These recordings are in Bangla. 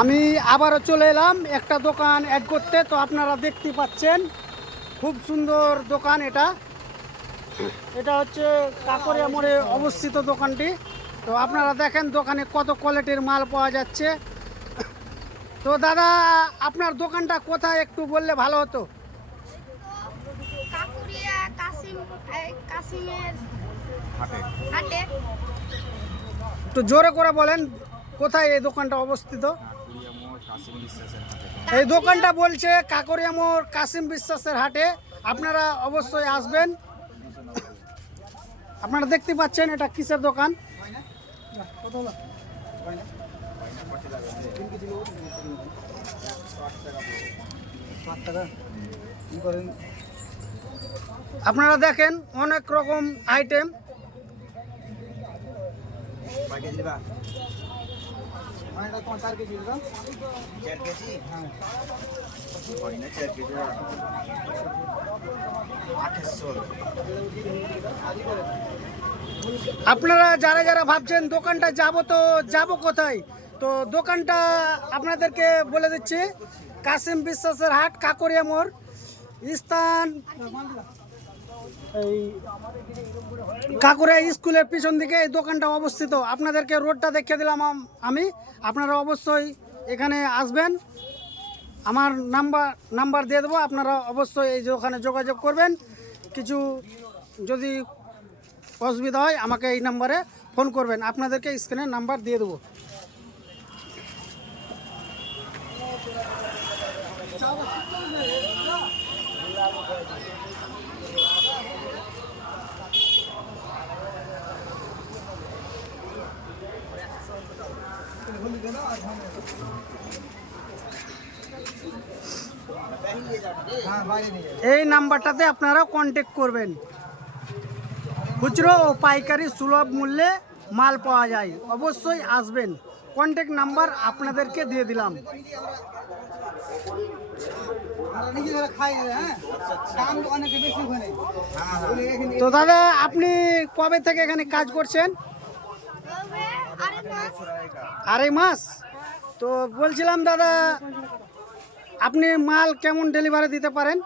আমি আবারও চলে এলাম একটা দোকান অ্যাড করতে। তো আপনারা দেখতে পাচ্ছেন খুব সুন্দর দোকান এটা। এটা হচ্ছে কাকরিয়া মোড়ে অবস্থিত দোকানটি। তো আপনারা দেখেন দোকানে কত কোয়ালিটির মাল পাওয়া যাচ্ছে। তো দাদা, আপনার দোকানটা কোথায় একটু বললে ভালো হতো। কাকুরিয়া কাসিমের হাটে। একটু জোরে করে বলেন কোথায় এই দোকানটা অবস্থিত। এই দোকানটা বলছে কাকরিয়া মোড় কাসিম বিশ্বাসের হাটে। আপনারা অবশ্যই আসবেন। আপনারা দেখতে পাচ্ছেন এটা কিসের দোকান। আপনারা দেখেন অনেক রকম আইটেম। আপনারা যারা যারা ভাবছেন দোকানটা যাব, তো যাব কোথায়, তো দোকানটা আপনাদেরকে বলে দিচ্ছি। কাসিম বিশ্বাসের হাট, কাকরিয়া মোড়, স্থান এই কাকরিয়া স্কুলের পিছন দিকে এই দোকানটা অবস্থিত। আপনাদেরকে রোডটা দেখিয়ে দিলাম আমি। আপনারা অবশ্যই এখানে আসবেন। আমার নাম্বার দিয়ে দেবো। আপনারা অবশ্যই এই যে ওখানে যোগাযোগ করবেন। কিছু যদি অসুবিধা হয় আমাকে এই নাম্বারে ফোন করবেন। আপনাদেরকে স্ক্রিনে নাম্বার দিয়ে দেবো। এই নাম্বারটাতে আপনারা কন্ট্যাক্ট করবেন। খুচরো ও পাইকারি সুলভ মূল্যে মাল পাওয়া যায়। অবশ্যই আসবেন। কন্ট্যাক্ট নাম্বার আপনাদেরকে দিয়ে দিলাম। তো দাদা, আপনি কবে থেকে এখানে কাজ করছেন? আড়াই মাস। তো বলছিলাম দাদা, আপনি মাল কেমন ডেলিভারি দিতে পারেন?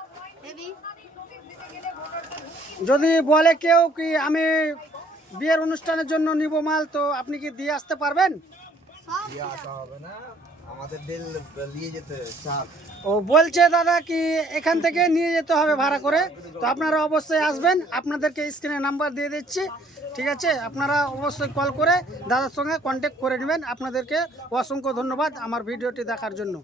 যদি বলে কেউ কি আমি বিয়ের অনুষ্ঠানের জন্য নিব মাল, তো আপনি কি দিয়ে আসতে পারবেন? ও বলছে দাদা কি এখান থেকে নিয়ে যেতে হবে ভাড়া করে। তো আপনারা অবশ্যই আসবেন। আপনাদেরকে স্ক্রিনে নাম্বার দিয়ে দিচ্ছি, ঠিক আছে? আপনারা অবশ্যই কল করে দাদার সঙ্গে কন্ট্যাক্ট করে নেবেন। আপনাদেরকে অসংখ্য ধন্যবাদ আমার ভিডিওটি দেখার জন্য।